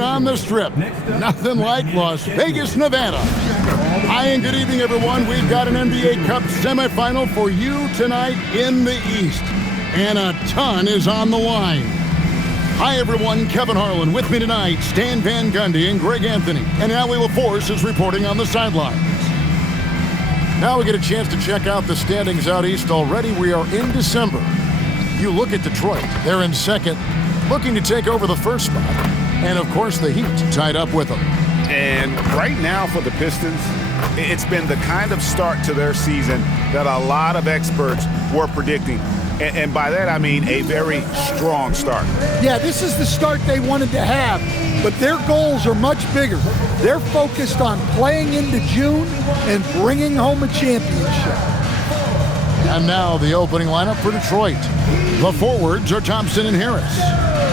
On the Strip, nothing like Las Vegas, Nevada. Hi and good evening, everyone. We've got an NBA Cup Semifinal for you tonight in the East, and a ton is on the line. Hi, everyone. Kevin Harlan with me tonight. Stan Van Gundy and Greg Anthony, and Allie LaForce is reporting on the sidelines. Now we get a chance to check out the standings out East already. We are in December. You look at Detroit. They're in second, looking to take over the first spot. And, of course, the Heat tied up with them. And right now for the Pistons, it's been the kind of start to their season that a lot of experts were predicting. And by that, I mean a very strong start. Yeah, this is the start they wanted to have, but their goals are much bigger. They're focused on playing into June and bringing home a championship. And now the opening lineup for Detroit. The forwards are Thompson and Harris.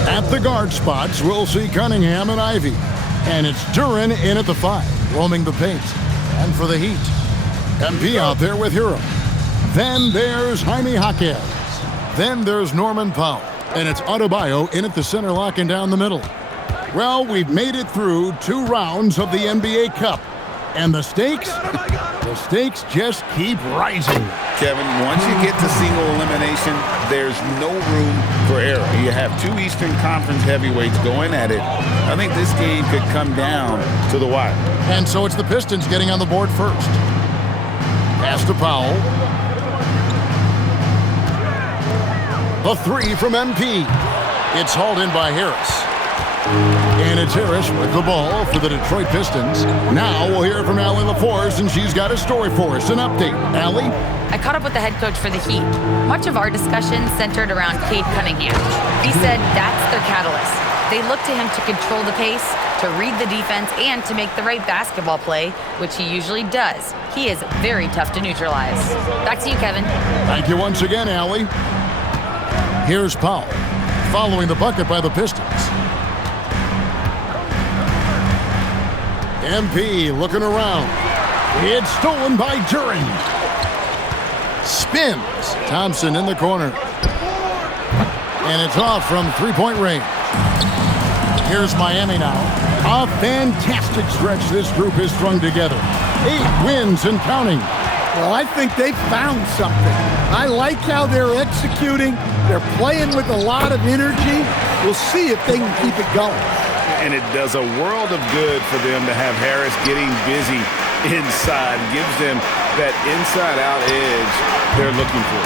At the guard spots, we'll see Cunningham and Ivy. And it's Duren in at the 5, roaming the paint. And for the Heat, MP out there with Hero. Then there's Jaime Jaquez. Then there's Norman Powell. And it's Adebayo in at the center, locking down the middle. Well, we've made it through 2 rounds of the NBA Cup. And the stakes? The stakes just keep rising. Kevin, once you get to single elimination, there's no room for error. You have 2 Eastern Conference heavyweights going at it. I think this game could come down to the wire. And so it's the Pistons getting on the board first. Pass to Powell. The 3 from MP. It's hauled in by Harris. And it's Harris with the ball for the Detroit Pistons. Now we'll hear from Allie LaForce, and she's got a story for us. An update. Allie? I caught up with the head coach for the Heat. Much of our discussion centered around Cade Cunningham. He said that's their catalyst. They look to him to control the pace, to read the defense, and to make the right basketball play, which he usually does. He is very tough to neutralize. Back to you, Kevin. Thank you once again, Allie. Here's Powell, following the bucket by the Pistons. MP looking around. It's stolen by Duren. Spins. Thompson in the corner. And it's off from three-point range. Here's Miami now. A fantastic stretch this group has strung together. 8 wins and counting. Well, I think they found something. I like how they're executing. They're playing with a lot of energy. We'll see if they can keep it going. And it does a world of good for them to have Harris getting busy inside. Gives them that inside-out edge they're looking for.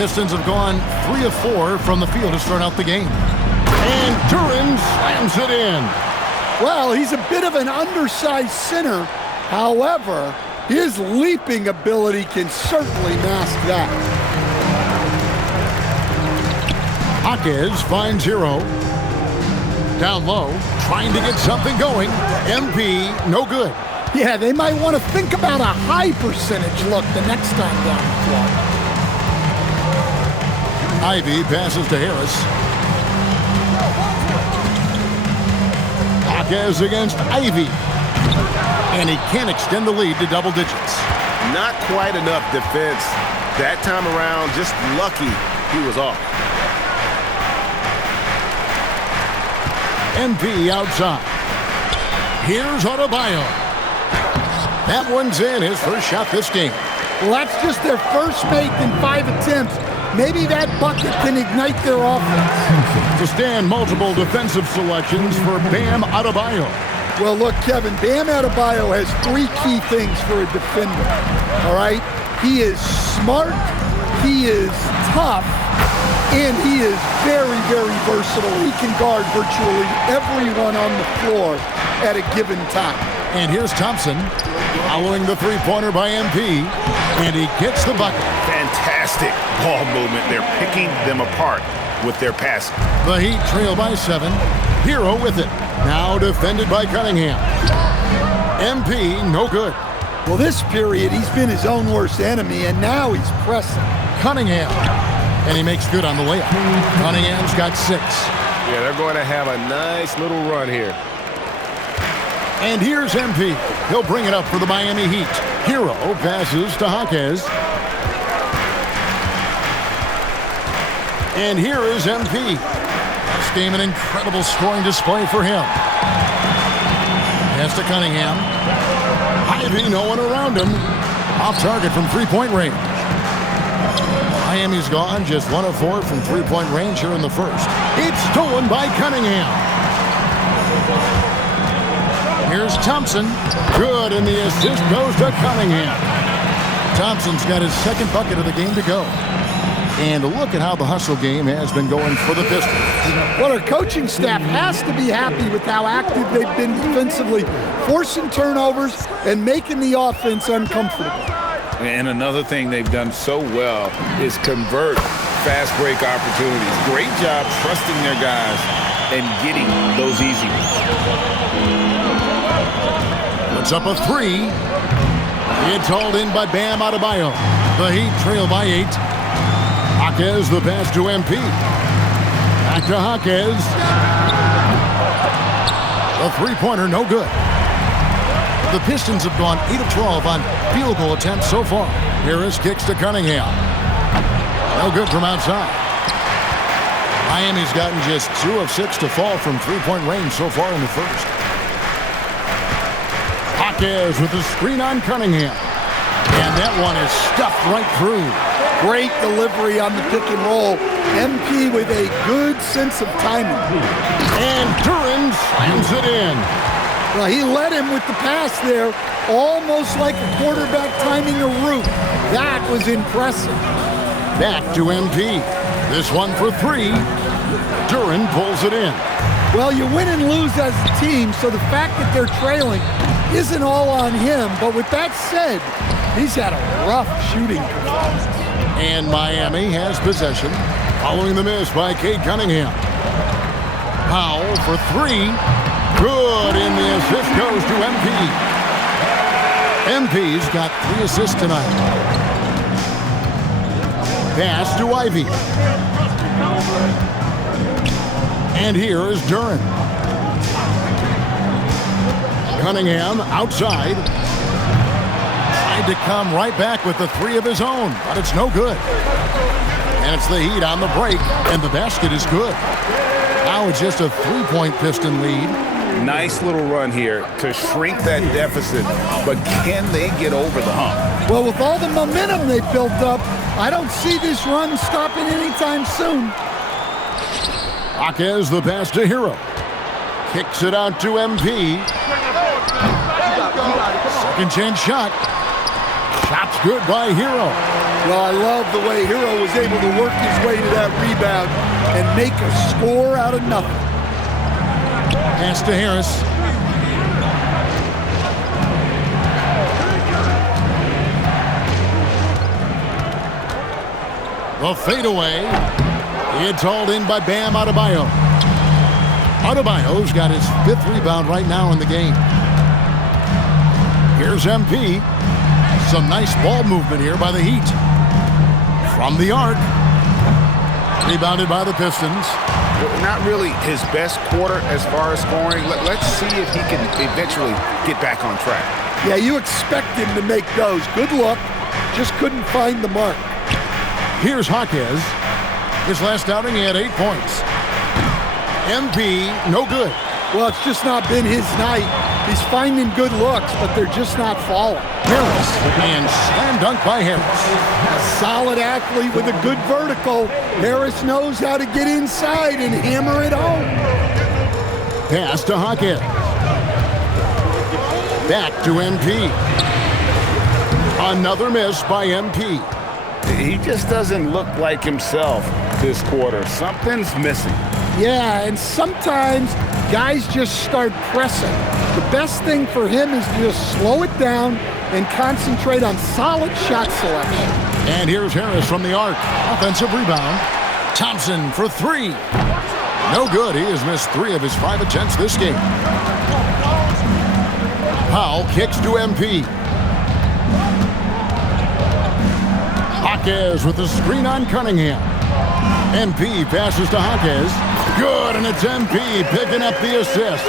Pistons have gone 3 of 4 from the field to start out the game. And Duren slams it in. Well, he's a bit of an undersized center. However, his leaping ability can certainly mask that. Jaquez finds Hero. Down low, trying to get something going. MP, no good. Yeah, they might want to think about a high percentage look the next time down the floor. Ivy passes to Harris. Jaquez against Ivy. And he can't extend the lead to double digits. Not quite enough defense. That time around, just lucky he was off. MP outside. Here's Adebayo. That one's in, his first shot this game. Well, that's just their first make in 5 attempts. Maybe that bucket can ignite their offense. To stand, multiple defensive selections for Bam Adebayo. Well, look, Kevin, Bam Adebayo has 3 key things for a defender, all right? He is smart, he is tough, and he is very, very versatile. He can guard virtually everyone on the floor at a given time. And here's Thompson, following the three-pointer by MP, and he gets the bucket. Fantastic ball movement. They're picking them apart with their passing. The Heat trail by 7. Hero with it. Now defended by Cunningham. MP, no good. Well, this period, he's been his own worst enemy, and now he's pressing. Cunningham. And he makes good on the layup. Cunningham's got 6. Yeah, they're going to have a nice little run here. And here's MP. He'll bring it up for the Miami Heat. Hero passes to Jaquez. And here is MP. This game an incredible scoring display for him. Pass to Cunningham. Ivy, no one around him. Off target from three-point range. Miami's gone just 1 of 4 from three-point range here in the first. It's stolen by Cunningham. Here's Thompson. Good, and the assist goes to Cunningham. Thompson's got his second bucket of the game to go. And look at how the hustle game has been going for the Pistons. Well, our coaching staff has to be happy with how active they've been defensively, forcing turnovers and making the offense uncomfortable. And another thing they've done so well is convert fast break opportunities. Great job trusting their guys and getting those easy ones. Puts up a three. It's hauled in by Bam Adebayo. The Heat trail by 8. Jaquez the pass to MP. Back to Jaquez. The three-pointer, no good. The Pistons have gone 8 of 12 on field goal attempts so far. Harris kicks to Cunningham. No good from outside. Miami's gotten just 2 of 6 to fall from three-point range so far in the first. Jaquez with the screen on Cunningham. And that one is stuffed right through. Great delivery on the pick and roll. MP with a good sense of timing. And Duran slams it in. Well, he led him with the pass there, almost like a quarterback timing a route. That was impressive. Back to MP. This one for 3. Duran pulls it in. Well, you win and lose as a team, so the fact that they're trailing isn't all on him. But with that said, he's had a rough shooting performance. And Miami has possession following the miss by Cade Cunningham. Powell for 3. Good, and the assist goes to MP. MP's got 3 assists tonight. Pass to Ivy. And here is Duran. Cunningham outside. Tried to come right back with the 3 of his own, but it's no good. And it's the Heat on the break, and the basket is good. Now it's just a 3-point Piston lead. Nice little run here to shrink that deficit, but can they get over the hump? Well, with all the momentum they built up, I don't see this run stopping anytime soon. Jaquez the pass to Hero. Kicks it out to MP. Second chance shot. Shot's good by Hero. Well, I love the way Hero was able to work his way to that rebound and make a score out of nothing. Pass to Harris. The fadeaway. It's hauled in by Bam Adebayo. Adebayo's got his 5th rebound right now in the game. Here's MP. Some nice ball movement here by the Heat. From the arc. Rebounded by the Pistons. Not really his best quarter as far as scoring. Let's see if he can eventually get back on track. Yeah, you expect him to make those. Good luck. Just couldn't find the mark. Here's Jaquez. His last outing, he had 8 points. MP, no good. Well, it's just not been his night. He's finding good looks, but they're just not falling. Harris, and slam dunk by Harris. A solid athlete with a good vertical. Harris knows how to get inside and hammer it home. Pass to Jaquez. Back to MP. Another miss by MP. He just doesn't look like himself this quarter. Something's missing. Yeah, and sometimes guys just start pressing. The best thing for him is to just slow it down and concentrate on solid shot selection. And here's Harris from the arc. Offensive rebound. Thompson for 3. No good. He has missed 3 of his 5 attempts this game. Powell kicks to MP. Jaquez with the screen on Cunningham. MP passes to Jaquez. Good, and it's MP picking up the assist.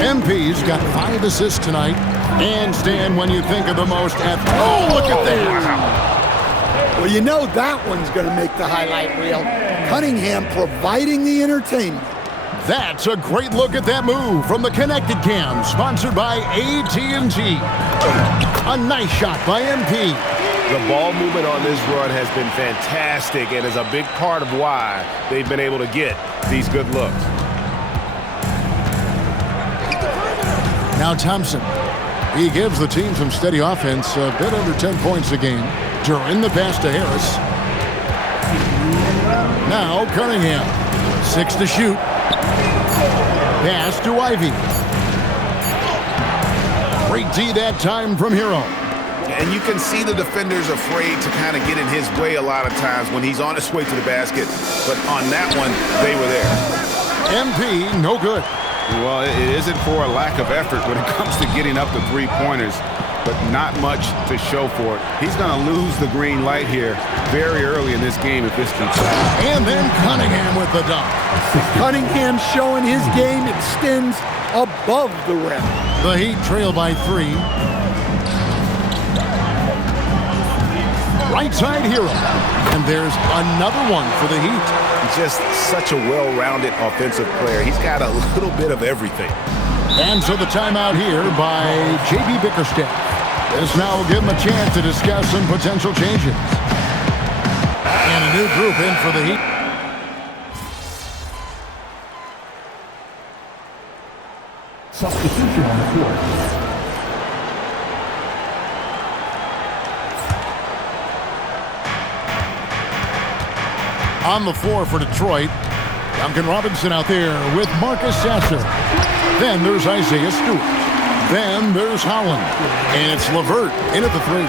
MP's got 5 assists tonight. And Stan, when you think of the most oh, look at that. Well, you know that one's going to make the highlight reel. Cunningham providing the entertainment. That's a great look at that move from the Connected Cam, sponsored by AT&T. A nice shot by MP. The ball movement on this run has been fantastic and is a big part of why they've been able to get these good looks. Now Thompson. He gives the team some steady offense, a bit under 10 points a game. During the pass to Harris. Now Cunningham. 6 to shoot. Pass to Ivy. Great D that time from Hero. And you can see the defenders afraid to kind of get in his way a lot of times when he's on his way to the basket. But on that one, they were there. MP, no good. Well, it isn't for a lack of effort when it comes to getting up the three-pointers, but not much to show for it. He's going to lose the green light here very early in this game if this continues. And then Cunningham with the dunk. Cunningham showing his game extends above the rim. The Heat trail by 3. Right side Hero. And there's another one for the Heat. Just such a well-rounded offensive player. He's got a little bit of everything. And so the timeout here by J.B. Bickerstaff. This now will give him a chance to discuss some potential changes. And a new group in for the Heat. Substitution on the floor. On the floor for Detroit, Duncan Robinson out there with Marcus Sasser. Then there's Isaiah Stewart. Then there's Howland. And it's LeVert in at the 3.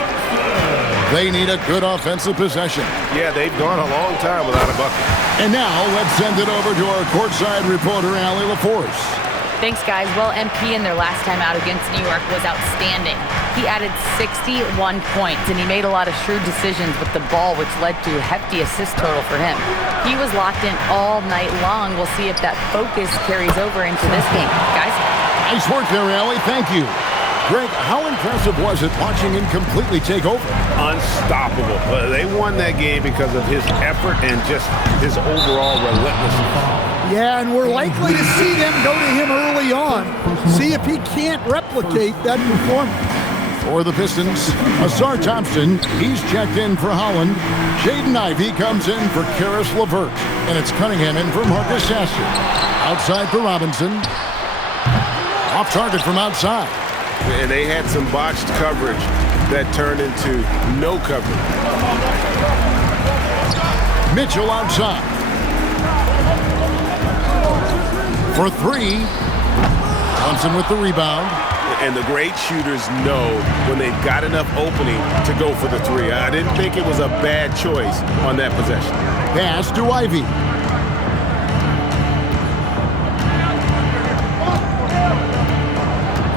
They need a good offensive possession. Yeah, they've gone a long time without a bucket. And now let's send it over to our courtside reporter, Allie LaForce. Thanks, guys. Well, MP in their last time out against New York was outstanding. He added 61 points, and he made a lot of shrewd decisions with the ball, which led to a hefty assist total for him. He was locked in all night long. We'll see if that focus carries over into this game. Guys? Nice work there, Allie. Thank you. Greg, how impressive was it watching him completely take over? Unstoppable. They won that game because of his effort and just his overall relentlessness. Yeah, and we're likely to see them go to him early on. See if he can't replicate that performance. For the Pistons, Asar Thompson, he's checked in for Holland. Jaden Ivey comes in for Karis LeVert. And it's Cunningham in for Marcus Sasser. Outside for Robinson. Off target from outside. And they had some botched coverage that turned into no coverage. Mitchell outside. For 3. Thompson with the rebound. And the great shooters know when they've got enough opening to go for the 3. I didn't think it was a bad choice on that possession. Pass to Ivy.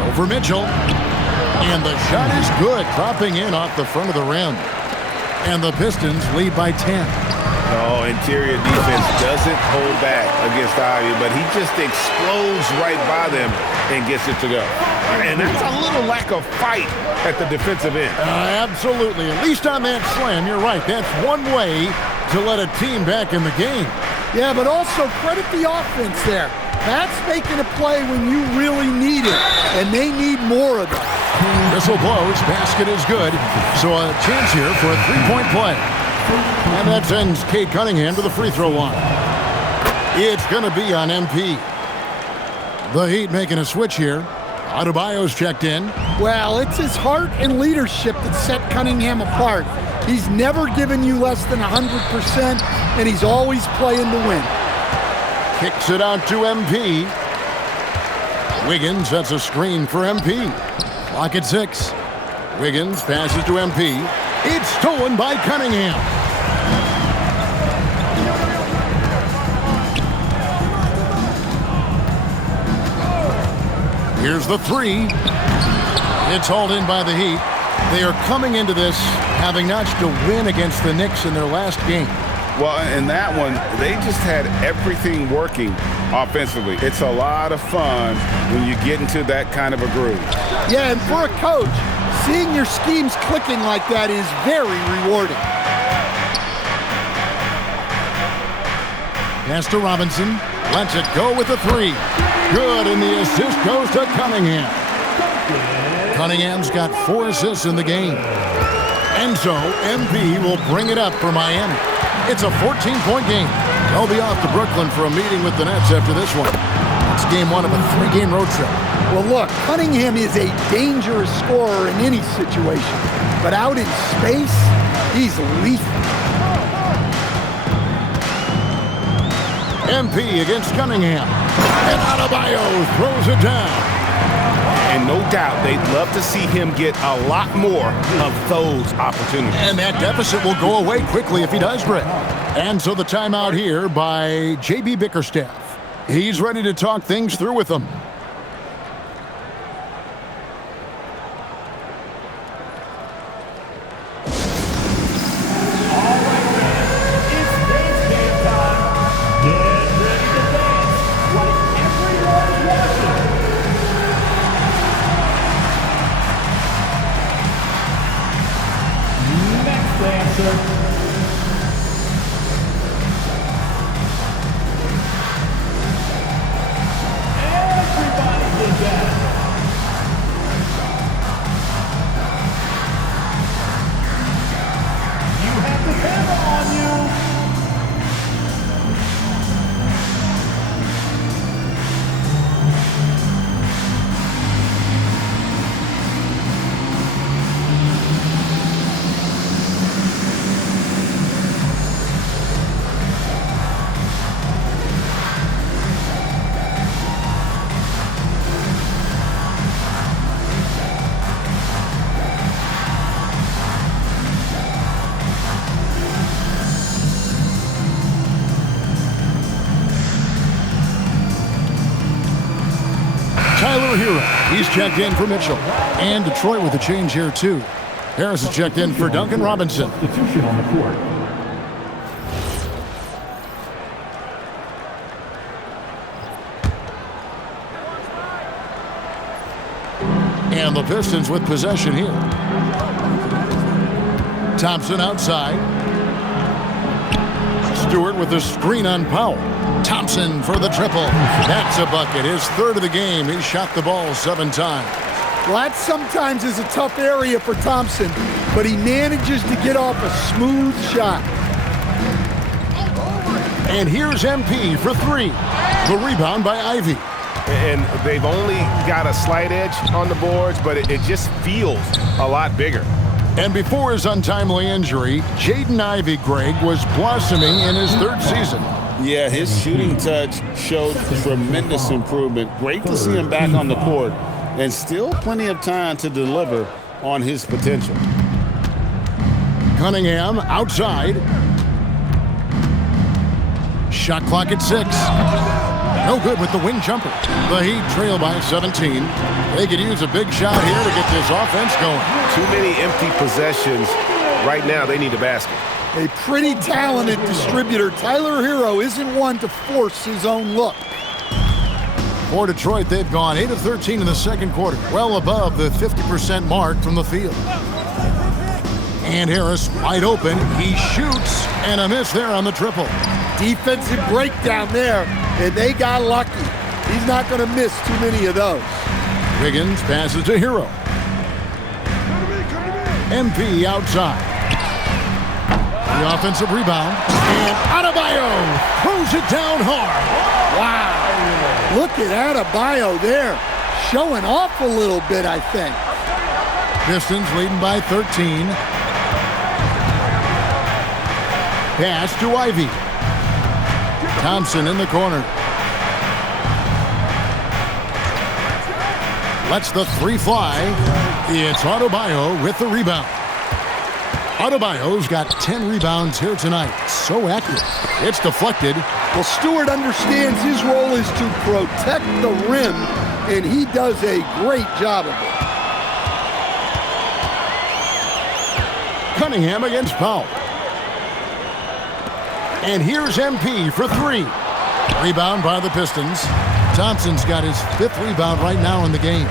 Over Mitchell. And the shot is good, dropping in off the front of the rim. And the Pistons lead by 10. Oh, interior defense doesn't hold back against Ivy, but he just explodes right by them and gets it to go. And that's a little lack of fight at the defensive end. Absolutely. At least on that slam, you're right. That's one way to let a team back in the game. Yeah, but also credit the offense there. That's making a play when you really need it, and they need more of that. Whistle blows. Basket is good. So a chance here for a three-point play. And that sends Cade Cunningham to the free throw line. It's going to be on MP. The Heat making a switch here. Adebayo's checked in. Well, it's his heart and leadership that set Cunningham apart. He's never given you less than 100%, and he's always playing to win. Kicks it out to MP. Wiggins sets a screen for MP. Clock at 6. Wiggins passes to MP. It's stolen by Cunningham. Here's the 3. It's hauled in by the Heat. They are coming into this having notched a win against the Knicks in their last game. Well, in that one, they just had everything working offensively. It's a lot of fun when you get into that kind of a groove. Yeah, and for a coach, seeing your schemes clicking like that is very rewarding. Pass to Robinson. Lets it go with the three. Good, and the assist goes to Cunningham. Cunningham's got 4 assists in the game. And so, MP will bring it up for Miami. It's a 14-point game. They'll be off to Brooklyn for a meeting with the Nets after this one. It's game 1 of a 3-game road trip. Well, look, Cunningham is a dangerous scorer in any situation. But out in space, he's lethal. MP against Cunningham. And Adebayo throws it down. And no doubt they'd love to see him get a lot more of those opportunities. And that deficit will go away quickly if he does, Brett. And so the timeout here by J.B. Bickerstaff. He's ready to talk things through with them. He's checked in for Mitchell. And Detroit with a change here, too. Harris is checked in for Duncan Robinson. Substitution on the court. And the Pistons with possession here. Thompson outside. Stewart with the screen on Powell. Thompson for the triple. That's a bucket. His 3rd of the game. He shot the ball 7 times. Well, that sometimes is a tough area for Thompson, but he manages to get off a smooth shot. And here's MP for 3. The rebound by Ivy. And they've only got a slight edge on the boards, but it just feels a lot bigger. And before his untimely injury, Jaden Ivey, Greg, was blossoming in his 3rd season. Yeah, his shooting touch showed tremendous improvement. Great to see him back on the court, and still plenty of time to deliver on his potential. Cunningham outside. Shot clock at 6. No good with the wing jumper. The Heat trail by 17. They could use a big shot here to get this offense going. Too many empty possessions. Right now, they need a basket. A pretty talented distributor. Tyler Hero isn't one to force his own look. For Detroit, they've gone 8 of 13 in the 2nd quarter, well above the 50% mark from the field. And Harris wide open. He shoots, and a miss there on the triple. Defensive breakdown there, and they got lucky. He's not going to miss too many of those. Wiggins passes to Hero. MP outside. The offensive rebound. And Adebayo throws it down hard. Wow. Look at Adebayo there. Showing off a little bit, I think. Pistons leading by 13. Pass to Ivy. Thompson in the corner. Lets the 3 fly. It's Adebayo with the rebound. Adebayo's got 10 rebounds here tonight. So active. It's deflected. Well, Stewart understands his role is to protect the rim, and he does a great job of it. Cunningham against Powell. And here's MP for 3. Rebound by the Pistons. Thompson's got his 5th rebound right now in the game.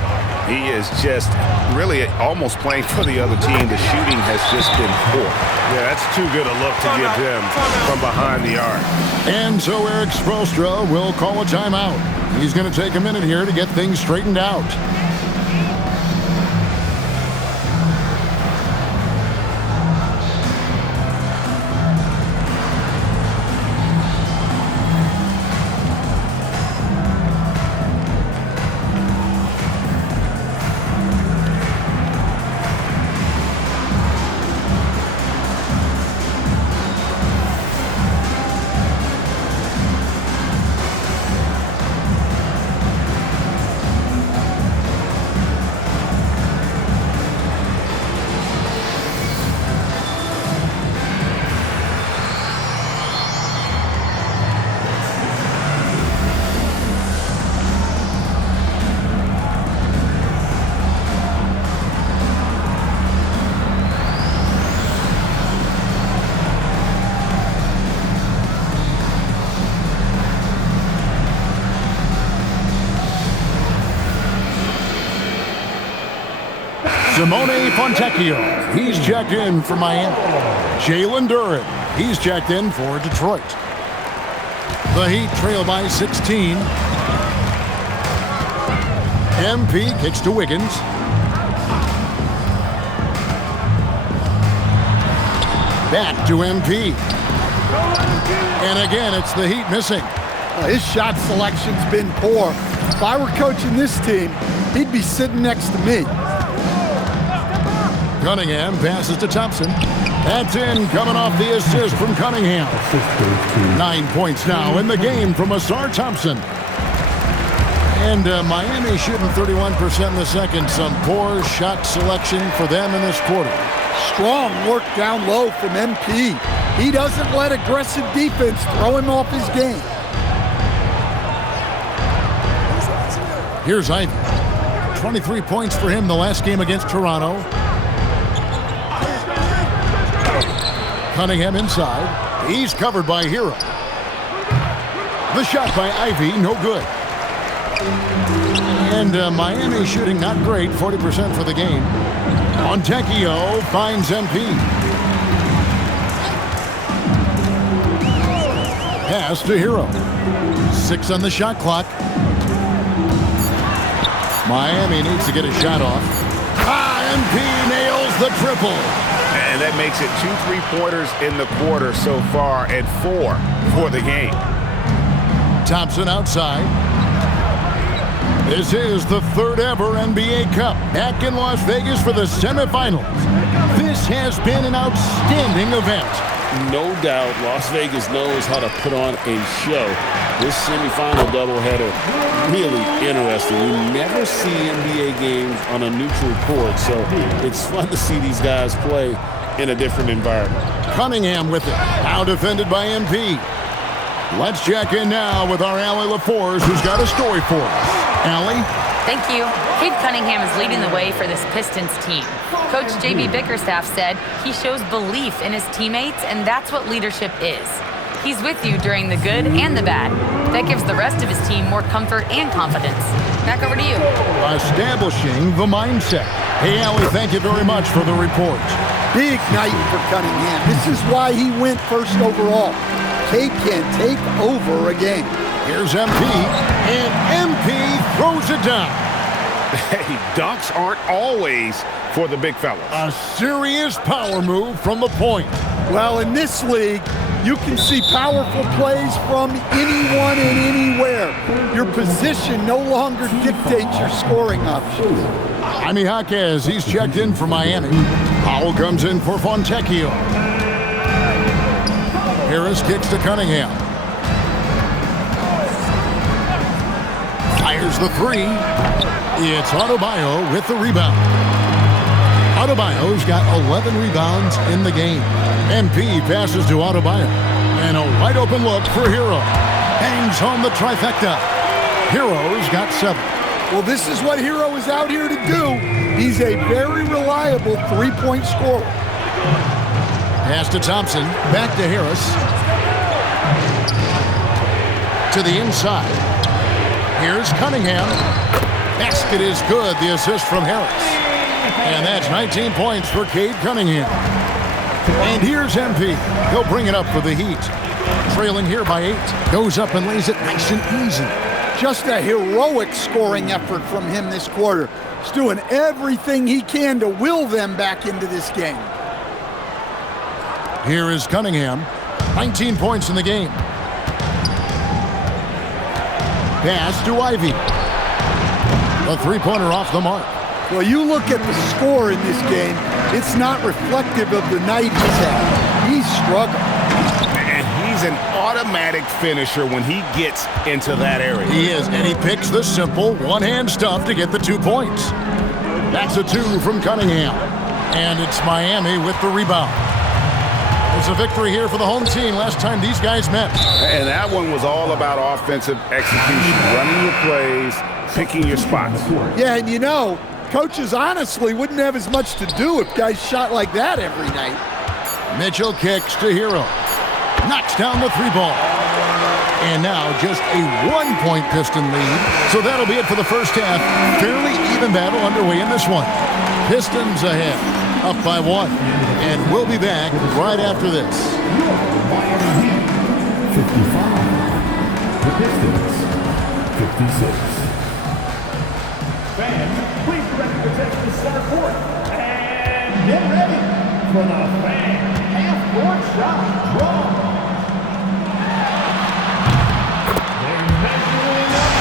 He is just really almost playing for the other team. The shooting has just been poor. Yeah, that's too good a look to give him from behind the arc. And so Eric Spoelstra will call a timeout. He's going to take a minute here to get things straightened out. Simone Fontecchio, he's checked in for Miami. Jalen Duren, he's checked in for Detroit. The Heat trail by 16. MP kicks to Wiggins. Back to MP. And again, it's the Heat missing. His shot selection's been poor. If I were coaching this team, he'd be sitting next to me. Cunningham passes to Thompson. That's in, coming off the assist from Cunningham. 9 points now in the game from Asar Thompson. And Miami shooting 31% in the second. Some poor shot selection for them in this quarter. Strong work down low from MP. He doesn't let aggressive defense throw him off his game. Here's Ivy. 23 points for him the last game against Toronto. Cunningham inside. He's covered by Hero. The shot by Ivy, no good. And Miami shooting not great, 40% for the game. Fontecchio finds MP. Pass to Hero. 6 on the shot clock. Miami needs to get a shot off. MP nails the triple. And that makes it 2 3-pointers in the quarter so far and 4 for the game. Thompson outside. This is the third ever NBA Cup back in Las Vegas for the semifinals. This has been an outstanding event. No doubt Las Vegas knows how to put on a show. This semifinal doubleheader, really interesting. We never see NBA games on a neutral court, so it's fun to see these guys play in a different environment. Cunningham with it, now defended by MP. Let's check in now with our Allie LaForce, who's got a story for us. Allie? Thank you. Cade Cunningham is leading the way for this Pistons team. Coach J.B. Bickerstaff said he shows belief in his teammates, and that's what leadership is. He's with you during the good and the bad. That gives the rest of his team more comfort and confidence. Back over to you. Establishing the mindset. Hey, Allie, thank you very much for the report. Big night for Cunningham. This is why he went first overall. Cade can take over a game. Here's MP, and MP throws it down. Hey, dunks aren't always for the big fellas. A serious power move from the point. Well, in this league, you can see powerful plays from anyone and anywhere. Your position no longer dictates your scoring options. Jaime Jaquez, he's checked in for Miami. Powell comes in for Fontecchio. Harris kicks to Cunningham. Fires the three. It's Adebayo with the rebound. Adebayo's got 11 rebounds in the game. MP passes to Adebayo. And a wide open look for Hero. Bangs home the trifecta. Hero's got 7. Well, this is what Hero is out here to do. He's a very reliable three-point scorer. Pass to Thompson. Back to Harris. To the inside. Here's Cunningham. Basket is good. The assist from Harris. And that's 19 points for Cade Cunningham. And here's MP. He'll bring it up for the Heat. Trailing here by 8. Goes up and lays it nice and easy. Just a heroic scoring effort from him this quarter. He's doing everything he can to will them back into this game. Here is Cunningham. 19 points in the game. Pass to Ivy. A three-pointer off the mark. Well, you look at the score in this game, it's not reflective of the night he's had. He's struggling. And he's an automatic finisher when he gets into that area. He is, and he picks the simple one-hand stuff to get the 2 points. That's a 2 from Cunningham. And it's Miami with the rebound. It's a victory here for the home team last time these guys met. And that one was all about offensive execution, running your plays, picking your spots. Yeah, and you know, coaches honestly wouldn't have as much to do if guys shot like that every night. Mitchell kicks to Hero. Knocks down the 3-ball. And now just a 1-point Piston lead. So that'll be it for the first half. Fairly even battle underway in this one. Pistons ahead, up by 1. And we'll be back right after this. 55. The Pistons, 56. Fans, please direct your attention to center court. And get ready for the fan half-court shot draw. They're measuring up.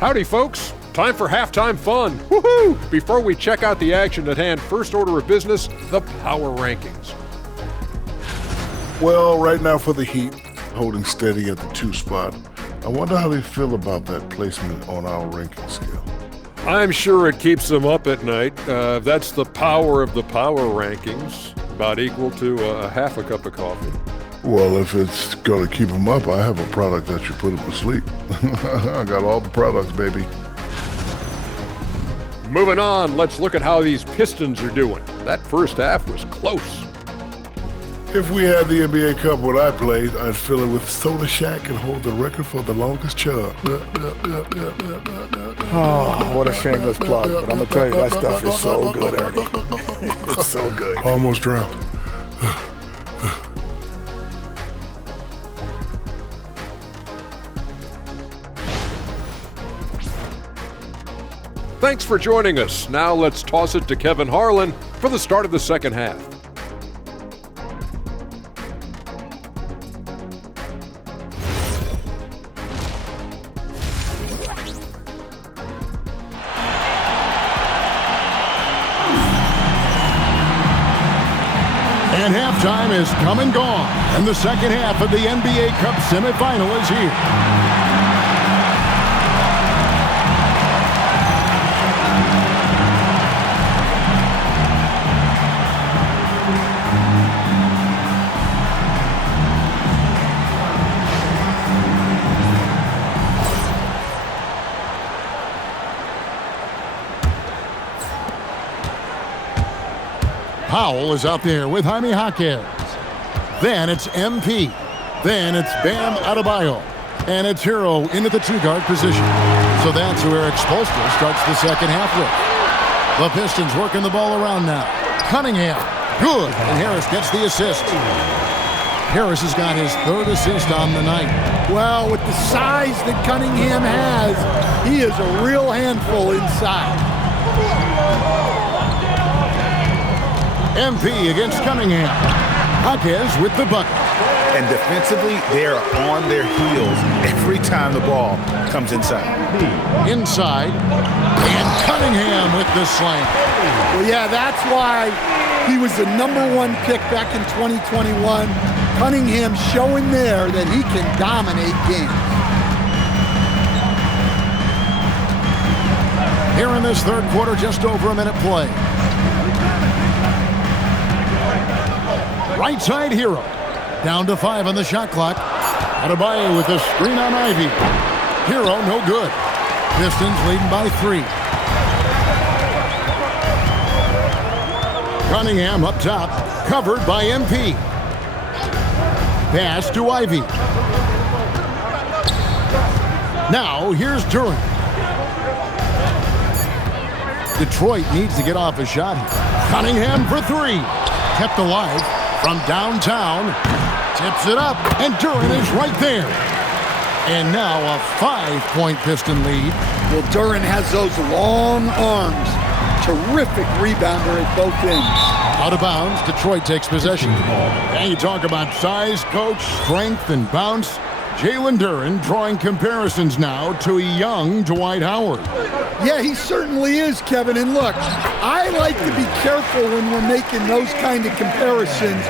Howdy, folks. Time for halftime fun. Woohoo! Before we check out the action at hand, first order of business, the power rankings. Well, right now for the Heat, holding steady at the 2 spot. I wonder how they feel about that placement on our ranking scale. I'm sure it keeps them up at night. That's the power of the power rankings, about equal to a half a cup of coffee. Well, if it's going to keep them up, I have a product that should put them to sleep. I got all the products, baby. Moving on, let's look at how these Pistons are doing. That first half was close. If we had the NBA Cup when I played, I'd fill it with Soda Shack and hold the record for the longest chug. Oh, what a shameless plug, but I'm going to tell you, that stuff is so good, Ernie. It's so good. Almost drowned. Thanks for joining us. Now let's toss it to Kevin Harlan for the start of the second half. And halftime is come and gone. And the second half of the NBA Cup Semifinal is here. Powell is out there with Jaime Jaquez. Then it's MP. Then it's Bam Adebayo. And it's Hero into the 2-guard position. So that's where Expulstra starts the second half with. The Pistons working the ball around now. Cunningham, good. And Harris gets the assist. Harris has got his 3rd assist on the night. Well, with the size that Cunningham has, he is a real handful inside. MP against Cunningham. Jaquez with the bucket. And defensively, they are on their heels every time the ball comes inside. Inside. And Cunningham with the slam. Well, yeah, that's why he was the #1 pick back in 2021. Cunningham showing there that he can dominate games. Here in this third quarter, just over a minute play. Right side Hero. Down to 5 on the shot clock. Adebayo with the screen on Ivy. Hero no good. Pistons leading by 3. Cunningham up top, covered by MP. Pass to Ivy. Now, here's Duran. Detroit needs to get off a shot here. Cunningham for three. Kept alive from downtown. Tips it up, and Duran is right there. And now a 5-point Piston lead. Well, Duran has those long arms. Terrific rebounder at both ends. Out of bounds, Detroit takes possession. And you talk about size, coach, strength, and bounce. Jalen Duran drawing comparisons now to a young Dwight Howard. Yeah, he certainly is, Kevin. And look, I like to be careful when we're making those kind of comparisons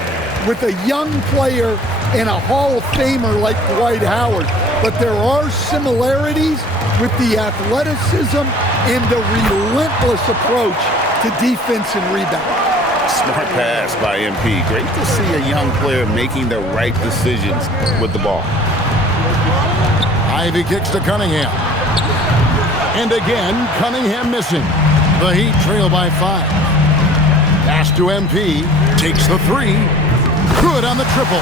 with a young player and a Hall of Famer like Dwight Howard. But there are similarities with the athleticism and the relentless approach to defense and rebound. Smart pass by MP. Great to see a young player making the right decisions with the ball. Ivy kicks to Cunningham. And again, Cunningham missing. The Heat trail by 5. Pass to MP. Takes the three. Good on the triple.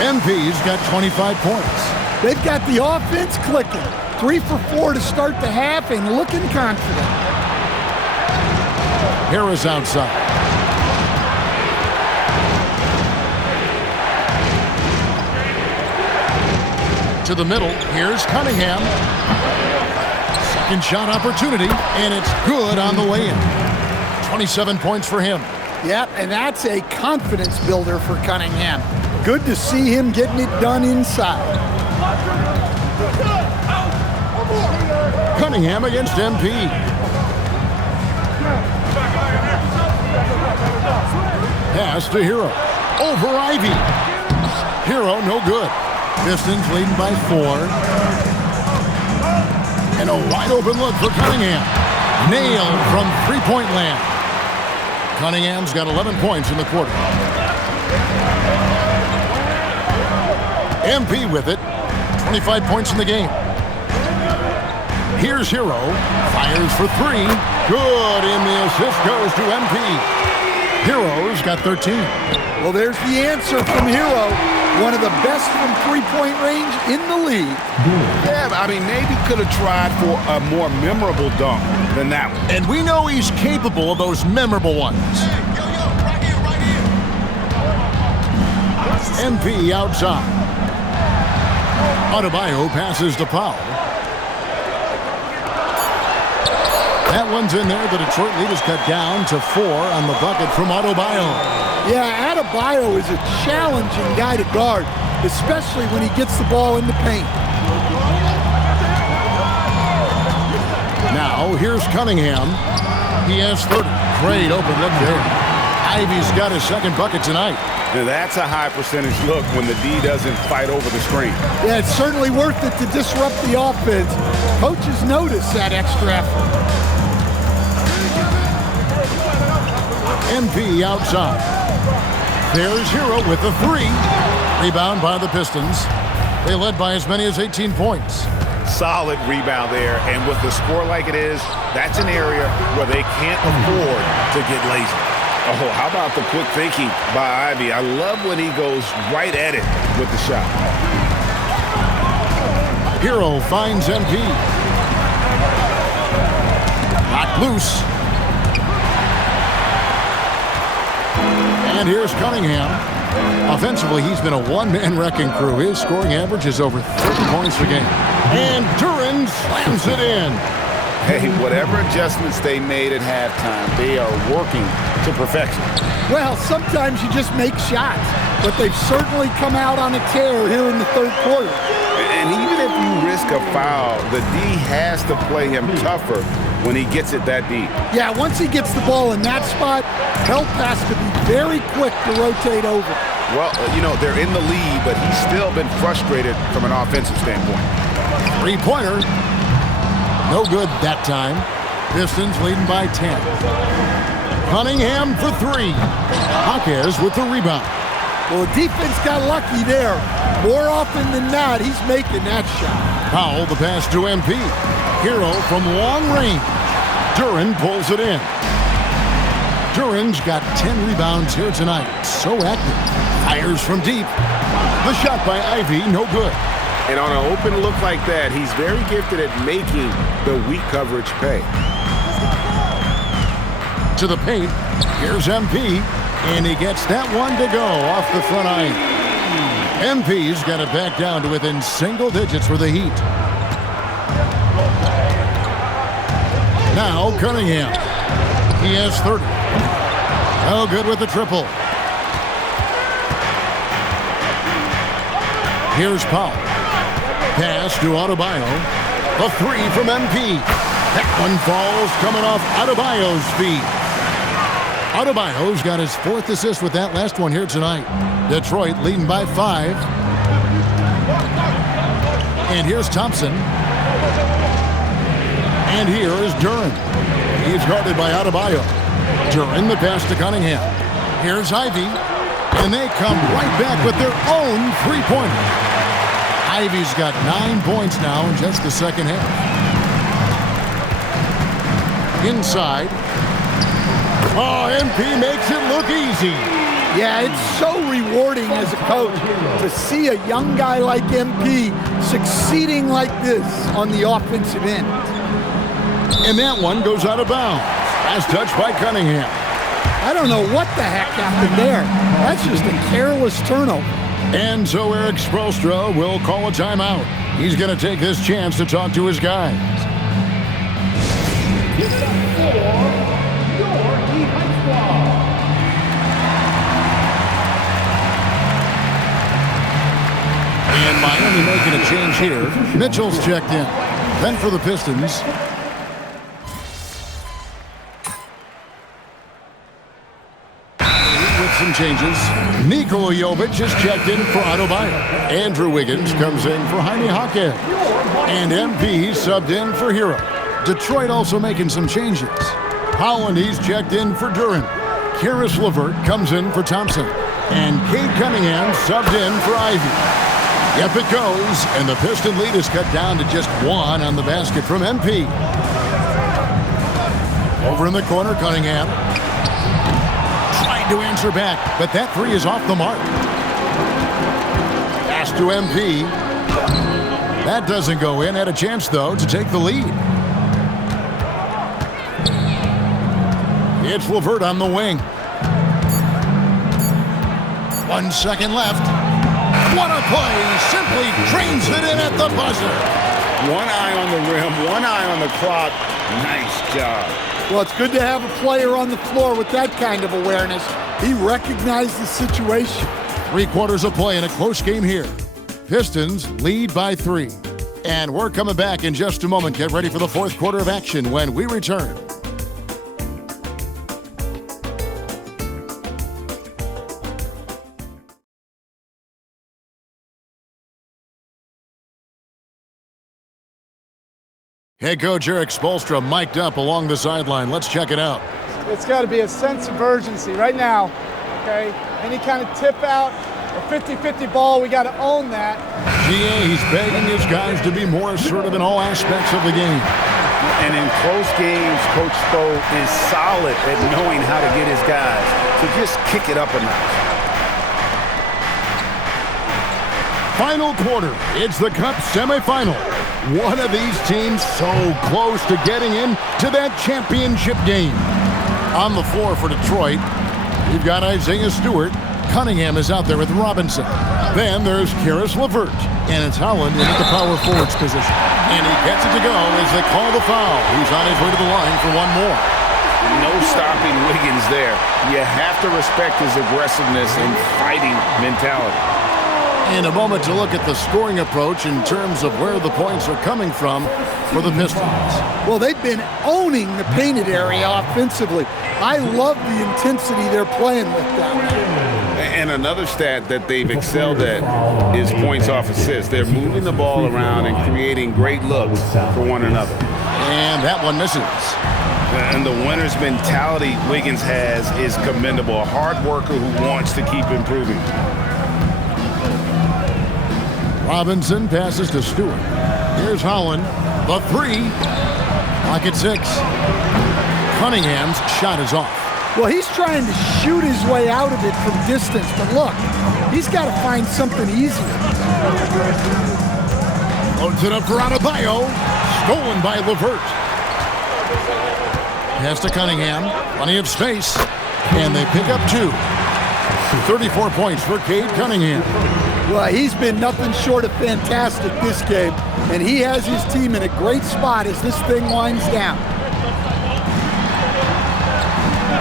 MP's got 25 points. They've got the offense clicking. 3 for 4 to start the half and looking confident. Harris outside. To the middle. Here's Cunningham. Second shot opportunity, and it's good on the way in. 27 points for him. Yep, and that's a confidence builder for Cunningham. Good to see him getting it done inside. Cunningham against MP. Pass to Hero. Over Ivy. Hero no good. Pistons leading by 4. And a wide open look for Cunningham. Nailed from three-point land. Cunningham's got 11 points in the quarter. MP with it. 25 points in the game. Here's Hero. Fires for 3. Good, and the assist goes to MP. Hero's got 13. Well, there's the answer from Hero. One of the best from three-point range in the league. Yeah, I mean, maybe could have tried for a more memorable dunk than that one. And we know he's capable of those memorable ones. MP outside. Adebayo passes to Powell. That one's in there. The Detroit lead is cut down to 4 on the bucket from Adebayo. Yeah, Adebayo is a challenging guy to guard, especially when he gets the ball in the paint. Now, here's Cunningham. He has 30. Great open look there. Ivy's got his second bucket tonight. Now that's a high percentage look when the D doesn't fight over the screen. Yeah, it's certainly worth it to disrupt the offense. Coaches notice that extra effort. MP outside. There's Hero with the 3. Rebound by the Pistons. They led by as many as 18 points. Solid rebound there, and with the score like it is, that's an area where they can't afford to get lazy. Oh, how about the quick thinking by Ivy? I love when he goes right at it with the shot. Hero finds MP. Knocked loose. And here's Cunningham. Offensively, he's been a one-man wrecking crew. His scoring average is over 30 points a game. And Duran slams it in. Hey, whatever adjustments they made at halftime, they are working to perfection. Well, sometimes you just make shots, but they've certainly come out on a tear here in the third quarter. And even if you risk a foul, the D has to play him tougher when he gets it that deep. Yeah, once he gets the ball in that spot, help has to be very quick to rotate over. Well, you know, they're in the lead, but he's still been frustrated from an offensive standpoint. Three-pointer. No good that time. Pistons leading by 10. Cunningham for 3. Jaquez with the rebound. Well, the defense got lucky there. More often than not, he's making that shot. Powell, the pass to MP. Hero from long range. Duran pulls it in. Duran's got 10 rebounds here tonight. So active. Fires from deep. The shot by Ivy, no good. And on an open look like that, he's very gifted at making the weak coverage pay. To the paint. Here's MP. And he gets that one to go off the front iron. MP's got it back down to within single digits for the Heat. Now Cunningham. He has 30. Oh, good with the triple. Here's Powell. Pass to Adebayo. A three from MP. That one falls coming off Adebayo's feet. Adebayo's got his 4th assist with that last one here tonight. Detroit leading by 5. And here's Thompson. And here is Duran. He's guarded by Adebayo. Duran the pass to Cunningham. Here's Ivy. And they come right back with their own three-pointer. Ivy's got 9 points now in just the second half. Inside. Oh, MP makes it look easy. Yeah, it's so rewarding as a coach to see a young guy like MP succeeding like this on the offensive end. And that one goes out of bounds. Last touch by Cunningham. I don't know what the heck happened there. That's just a careless turnover. And so Eric Spoelstra will call a timeout. He's going to take this chance to talk to his guys. And Miami making a change here. Mitchell's checked in. Then for the Pistons. With some changes. Nikola Jovic is checked in for Adebayo. Andrew Wiggins comes in for Jaime Jaquez. And MP subbed in for Hero. Detroit also making some changes. Holland, he's checked in for Duran. Karis LeVert comes in for Thompson. And Cade Cunningham subbed in for Ivy. Yep, it goes, and the Piston lead is cut down to just 1 on the basket from MP. Over in the corner, Cunningham. Trying to answer back, but that three is off the mark. Pass to MP. That doesn't go in. Had a chance, though, to take the lead. It's LeVert on the wing. 1 second left. What a play! Simply drains it in at the buzzer. One eye on the rim, one eye on the clock. Nice job. Well, it's good to have a player on the floor with that kind of awareness. He recognized the situation. 3 quarters of play in a close game here. Pistons lead by 3. And we're coming back in just a moment. Get ready for the 4th quarter of action when we return. Head coach Eric Spoelstra mic'd up along the sideline. Let's check it out. It's got to be a sense of urgency right now, okay? Any kind of tip out or 50-50 ball, we got to own that. GA, he's begging his guys to be more assertive in all aspects of the game. And in close games, Coach Spo is solid at knowing how to get his guys to just kick it up a notch. Final quarter. It's the Cup semifinal. One of these teams so close to getting into that championship game. On the floor for Detroit, you've got Isaiah Stewart. Cunningham is out there with Robinson. Then there's Karis LeVert. And it's Holland in at the power forwards position. And he gets it to go as they call the foul. He's on his way to the line for one more. No stopping Wiggins there. You have to respect his aggressiveness and fighting mentality. In a moment to look at the scoring approach in terms of where the points are coming from for the Pistons. Well, they've been owning the painted area offensively. I love the intensity they're playing with down there. And another stat that they've excelled at is points off assists. They're moving the ball around and creating great looks for one another. And that one misses. And the winner's mentality Wiggins has is commendable. A hard worker who wants to keep improving. Robinson passes to Stewart. Here's Holland. The three. Clock at 6. Cunningham's shot is off. Well, he's trying to shoot his way out of it from distance, but look, he's got to find something easier. Loads it up for Adebayo. Stolen by LeVert. Pass to Cunningham. Plenty of space. And they pick up 2. 34 points for Cade Cunningham. Well, he's been nothing short of fantastic this game, and he has his team in a great spot as this thing winds down.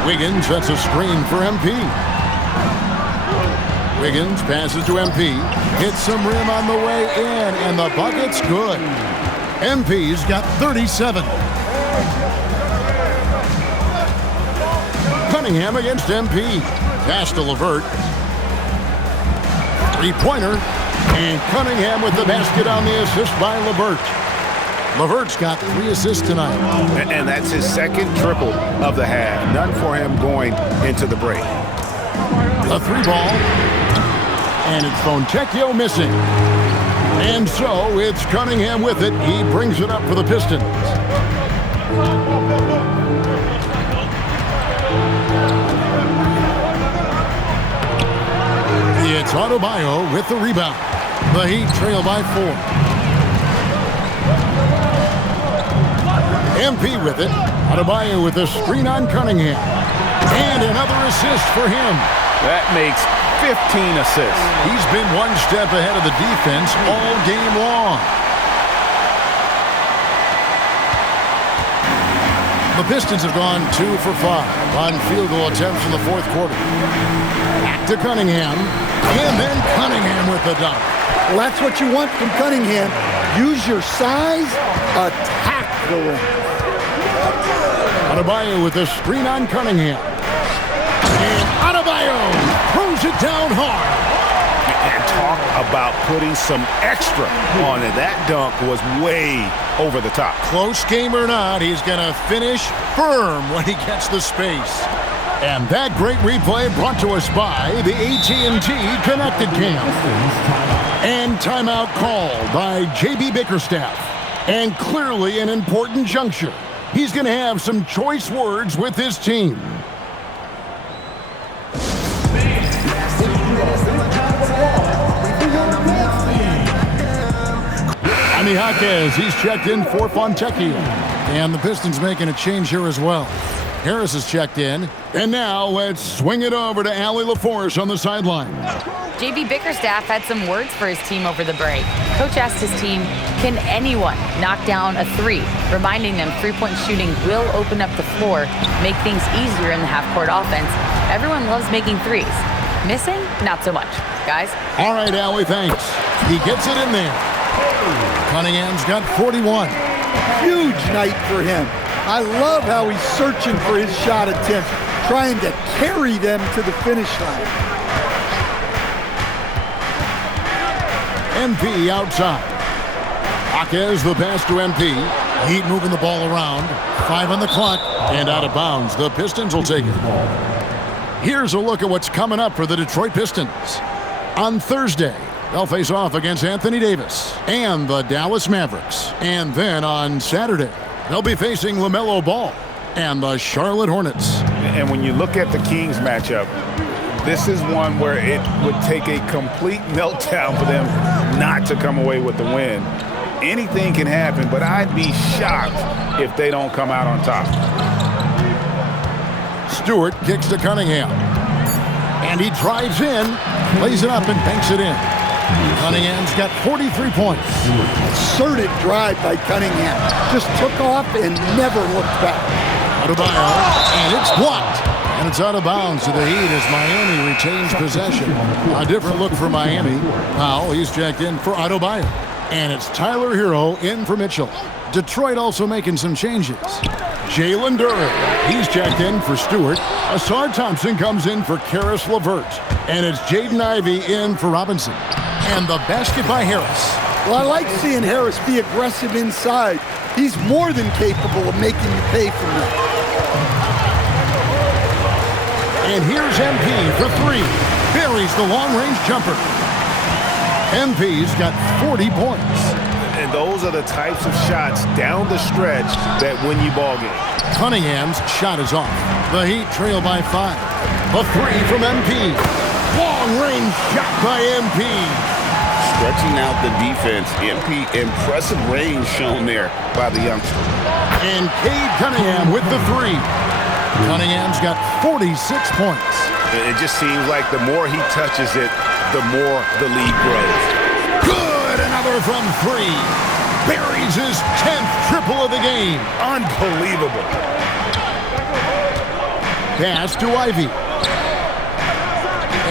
Wiggins sets a screen for MP. Wiggins passes to MP. Hits some rim on the way in, and the bucket's good. MP's got 37. Cunningham against MP. Pass to LeVert. Three-pointer. And Cunningham with the basket on the assist by LeVert. LeVert's got 3 assists tonight. And that's his second triple of the half. None for him going into the break. A 3-ball. And it's Fontecchio missing. And so it's Cunningham with it. He brings it up for the Pistons. It's Adebayo with the rebound. The Heat trail by 4. MP with it. Adebayo with the screen on Cunningham. And another assist for him. That makes 15 assists. He's been one step ahead of the defense all game long. The Pistons have gone 2 for 5 on field goal attempts in the fourth quarter. Back to Cunningham. And then Cunningham with the dunk. Well, that's what you want from Cunningham. Use your size, attack the rim. Adebayo with the screen on Cunningham. And Adebayo throws it down hard. And talk about putting some extra on it. That dunk was way over the top. Close game or not, he's going to finish firm when he gets the space. And that great replay brought to us by the AT&T Connected Cam. And timeout called by J.B. Bickerstaff. And clearly an important juncture. He's going to have some choice words with his team. Jaime Jaquez, he's checked in for Fontecchio. And the Pistons making a change here as well. Harris is checked in. And now let's swing it over to Allie LaForce on the sideline. J.B. Bickerstaff had some words for his team over the break. Coach asked his team, can anyone knock down a 3? Reminding them three-point shooting will open up the floor, make things easier in the half-court offense. Everyone loves making 3s. Missing? Not so much. Guys? All right, Allie, thanks. He gets it in there. Cunningham's got 41. Huge night for him. I love how he's searching for his shot attempts, trying to carry them to the finish line. MP outside. Jaquez the pass to MP. Heat moving the ball around. 5 on the clock and out of bounds. The Pistons will take it. Here's a look at what's coming up for the Detroit Pistons. On Thursday, they'll face off against Anthony Davis and the Dallas Mavericks. And then on Saturday, they'll be facing LaMelo Ball and the Charlotte Hornets. And when you look at the Kings matchup, this is one where it would take a complete meltdown for them not to come away with the win. Anything can happen, but I'd be shocked if they don't come out on top. Stewart kicks to Cunningham. And he drives in, lays it up and banks it in. Cunningham's got 43 points. Assertive drive by Cunningham. Just took off and never looked back. Adebayo, and it's blocked. And it's out of bounds to the Heat as Miami retains possession. A different look for Miami. Powell, he's checked in for Adebayo. And it's Tyler Hero in for Mitchell. Detroit also making some changes. Jalen Duren, he's checked in for Stewart. Asar Thompson comes in for Karis LeVert. And it's Jaden Ivey in for Robinson. And the basket by Harris. Well, I like seeing Harris be aggressive inside. He's more than capable of making you pay for that. And here's MP for 3. Buries the long-range jumper. MP's got 40 points. And those are the types of shots down the stretch that win you ball games. Cunningham's shot is off. The Heat trail by 5. A three from MP. Long-range shot by MP. Stretching out the defense. MP, impressive range shown there by the youngster. And Cade Cunningham with the three. Cunningham's got 46 points. It just seems like the more he touches it, the more the lead grows. Good! Another from 3. Buries his 10th triple of the game. Unbelievable. Pass to Ivy.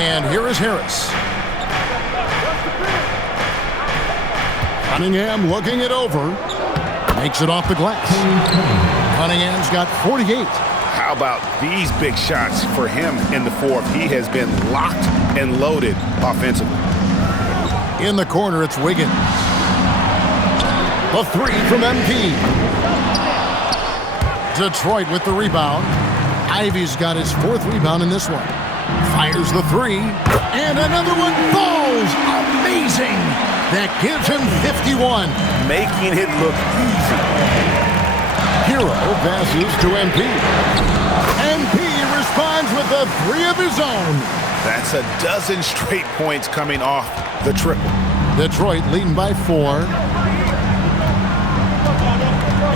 And here is Harris. Cunningham looking it over. Makes it off the glass. Cunningham's got 48. How about these big shots for him in the fourth? He has been locked and loaded offensively. In the corner, it's Wiggins. A three from MP. Detroit with the rebound. Ivy's got his 4th rebound in this one. Fires the three. And another one falls. Amazing. That gives him 51. Making it look easy. Hero passes to MP. MP responds with a 3 of his own. That's a dozen straight points coming off the triple. Detroit leading by 4.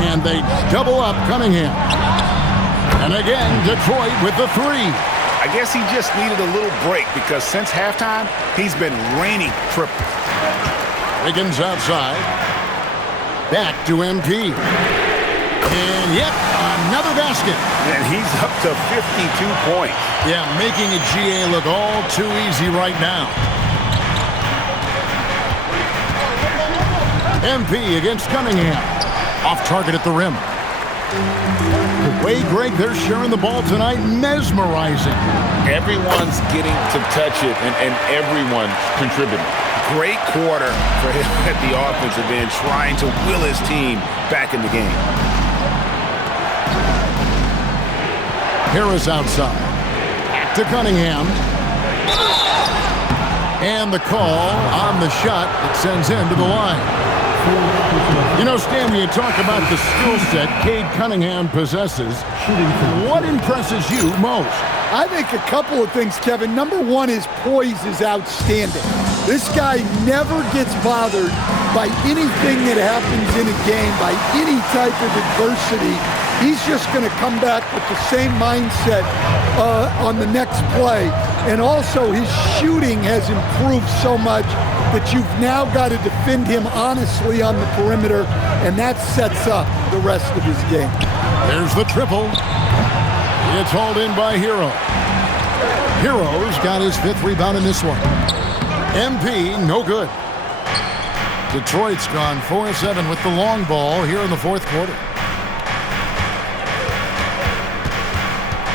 And they double up Cunningham. And again, Detroit with the 3. I guess he just needed a little break because since halftime, he's been raining triples. Wiggins outside. Back to MP. And yet another basket. And he's up to 52 points. Yeah, making a GA look all too easy right now. MP against Cunningham. Off target at the rim. The way, Greg, they're sharing the ball tonight, mesmerizing. Everyone's getting to touch it, and everyone's contributing. Great quarter for him at the offensive end, trying to will his team back in the game. Harris outside. Back to Cunningham. And the call on the shot that sends him to the line. You know, Stan, when you talk about the skill set Cade Cunningham possesses, what impresses you most? I think a couple of things, Kevin. Number one, his poise is outstanding. This guy never gets bothered by anything that happens in a game, by any type of adversity. He's just going to come back with the same mindset on the next play. And also, his shooting has improved so much that you've now got to defend him honestly on the perimeter, and that sets up the rest of his game. There's the triple. It's hauled in by Hero. Hero's got his 5th rebound in this one. MP, no good. Detroit's gone 4-7 with the long ball here in the 4th quarter.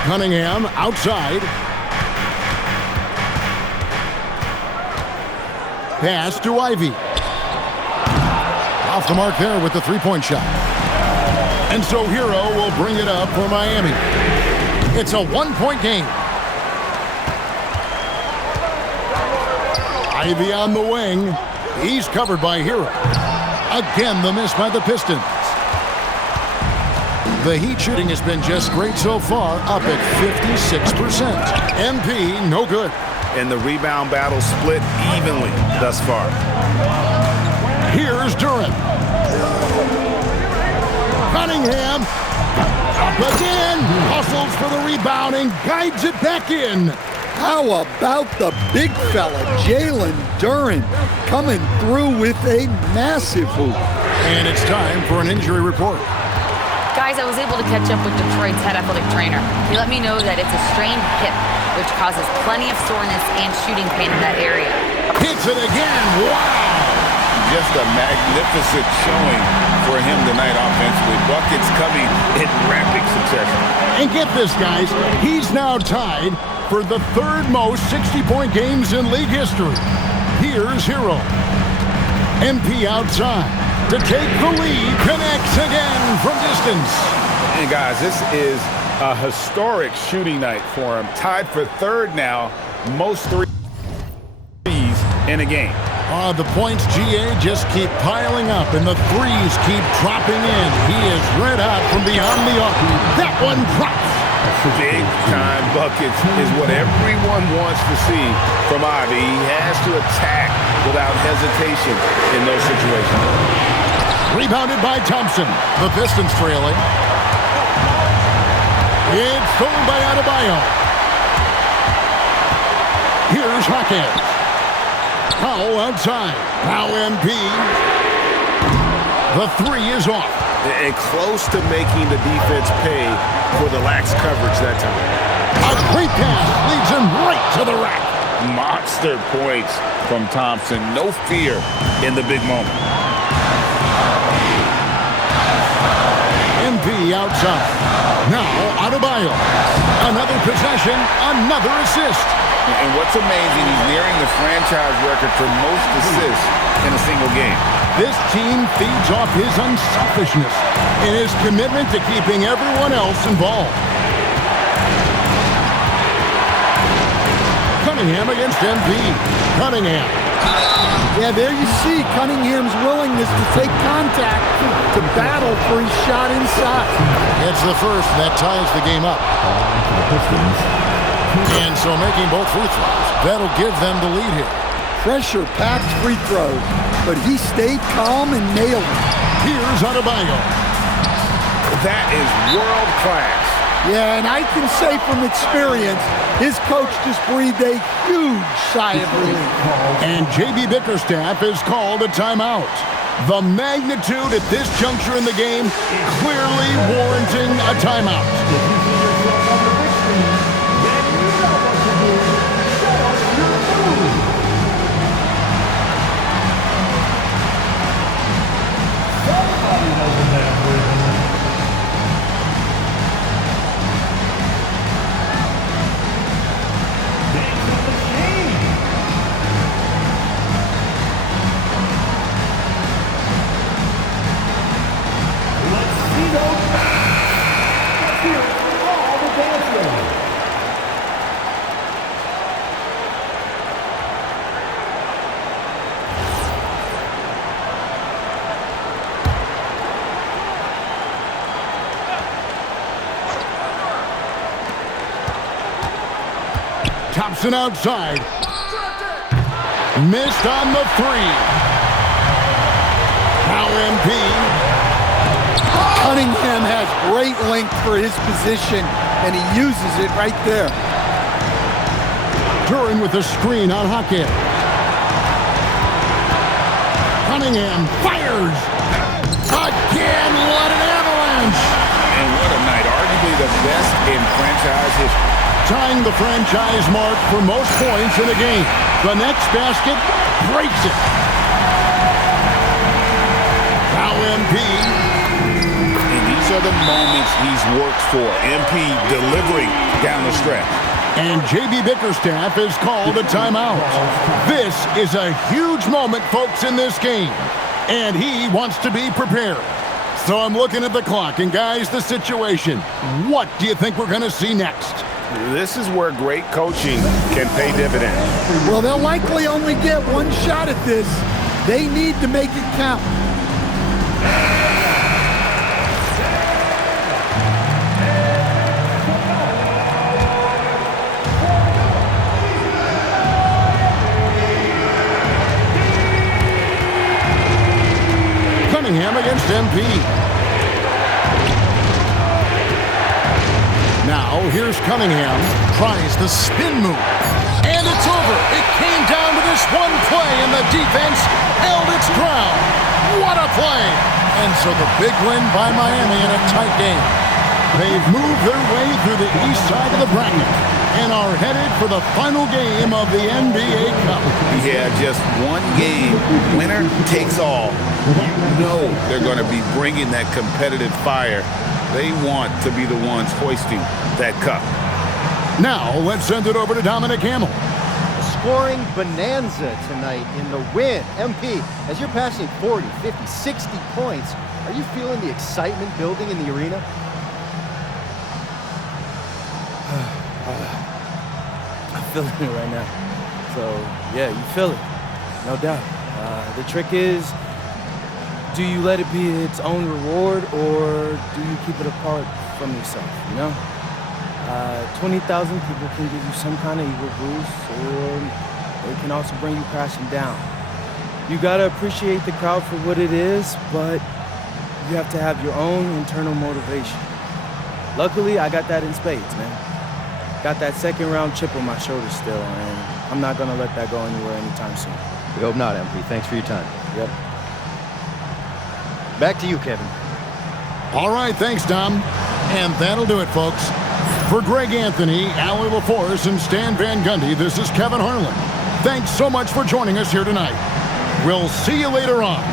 Cunningham outside. Pass to Ivy. Off the mark there with the 3-point shot. And so Hero will bring it up for Miami. It's a 1-point game. Ivy on the wing. He's covered by Hero. Again, the miss by the Pistons. The Heat shooting has been just great so far, up at 56%. MP, no good. And the rebound battle split evenly thus far. Here's Durant. Cunningham. Up again. Hustles for the rebound and guides it back in. How about the big fella, Jalen Duren, coming through with a massive hoop. And it's time for an injury report. Guys, I was able to catch up with Detroit's head athletic trainer. He let me know that it's a strained hip, which causes plenty of soreness and shooting pain in that area. Hits it again. Wow. Just a magnificent showing for him tonight offensively. Buckets coming in rapid succession. And get this, guys. He's now tied for the 3rd most 60-point games in league history. Here's Hero. MP outside to take the lead. Connects again from distance. And guys, this is a historic shooting night for him. Tied for 3rd now, most threes in a game. The points, GA, just keep piling up, and the threes keep dropping in. He is red hot from beyond the arc. That one drops. Big-time buckets is what everyone wants to see from Ivy. He has to attack without hesitation in those situations. Rebounded by Thompson. The Pistons trailing. It's stolen by Adebayo. Here's Hawkins. Powell outside. Now MP. The three is off. And close to making the defense pay for the lax coverage that time. A great pass leads him right to the rack. Monster points from Thompson. No fear in the big moment. MP outside. Now Adebayo. Another possession, another assist. And what's amazing, he's nearing the franchise record for most assists in a single game. This team feeds off his unselfishness and his commitment to keeping everyone else involved. Cunningham against MP. Cunningham. Yeah, there you see Cunningham's willingness to take contact, to battle for his shot inside. It's the first that ties the game up. And so making both free throws, that'll give them the lead here. Pressure-packed free throws, but he stayed calm and nailed it. Here's Adebayo. That is world class. Yeah, and I can say from experience, his coach just breathed a huge sigh of relief. And JB Bickerstaff has called a timeout. The magnitude at this juncture in the game clearly warranting a timeout. Thompson outside. Missed on the three. Now MP. Cunningham has great length for his position, and he uses it right there. Duran with the screen on Hawkins. Cunningham fires. Again, what an avalanche. And what a night. Arguably the best in franchise history. Tying the franchise mark for most points in a game. The next basket breaks it. Now MP. And these are the moments he's worked for. MP delivering down the stretch. And JB Bickerstaff has called a timeout. This is a huge moment, folks, in this game. And he wants to be prepared. So I'm looking at the clock, and guys, the situation. What do you think we're going to see next? This is where great coaching can pay dividends. Well, they'll likely only get one shot at this. They need to make it count. Cunningham against MP. Now, here's Cunningham. Tries the spin move. And it's over. It came down to this one play, and the defense held its ground. What a play! And so the big win by Miami in a tight game. They've moved their way through the east side of the bracket and are headed for the final game of the NBA Cup. Yeah, just one game. Winner takes all. You know they're going to be bringing that competitive fire. They want to be the ones hoisting that cup. Now, let's send it over to Dominic Hamill. A scoring bonanza tonight in the win. MP, as you're passing 40, 50, 60 points, are you feeling the excitement building in the arena? I'm feeling it right now. So, yeah, you feel it. No doubt. The trick is, do you let it be its own reward, or do you keep it apart from yourself, you know? 20,000 people can give you some kind of ego boost, or it can also bring you crashing down. You gotta appreciate the crowd for what it is, but you have to have your own internal motivation. Luckily, I got that in spades, man. Got that second round chip on my shoulder still, and I'm not gonna let that go anywhere anytime soon. We hope not, MP. Thanks for your time. Yep. Back to you, Kevin. All right, thanks, Dom. And that'll do it, folks. For Greg Anthony, Allie LaForce, and Stan Van Gundy, this is Kevin Harlan. Thanks so much for joining us here tonight. We'll see you later on.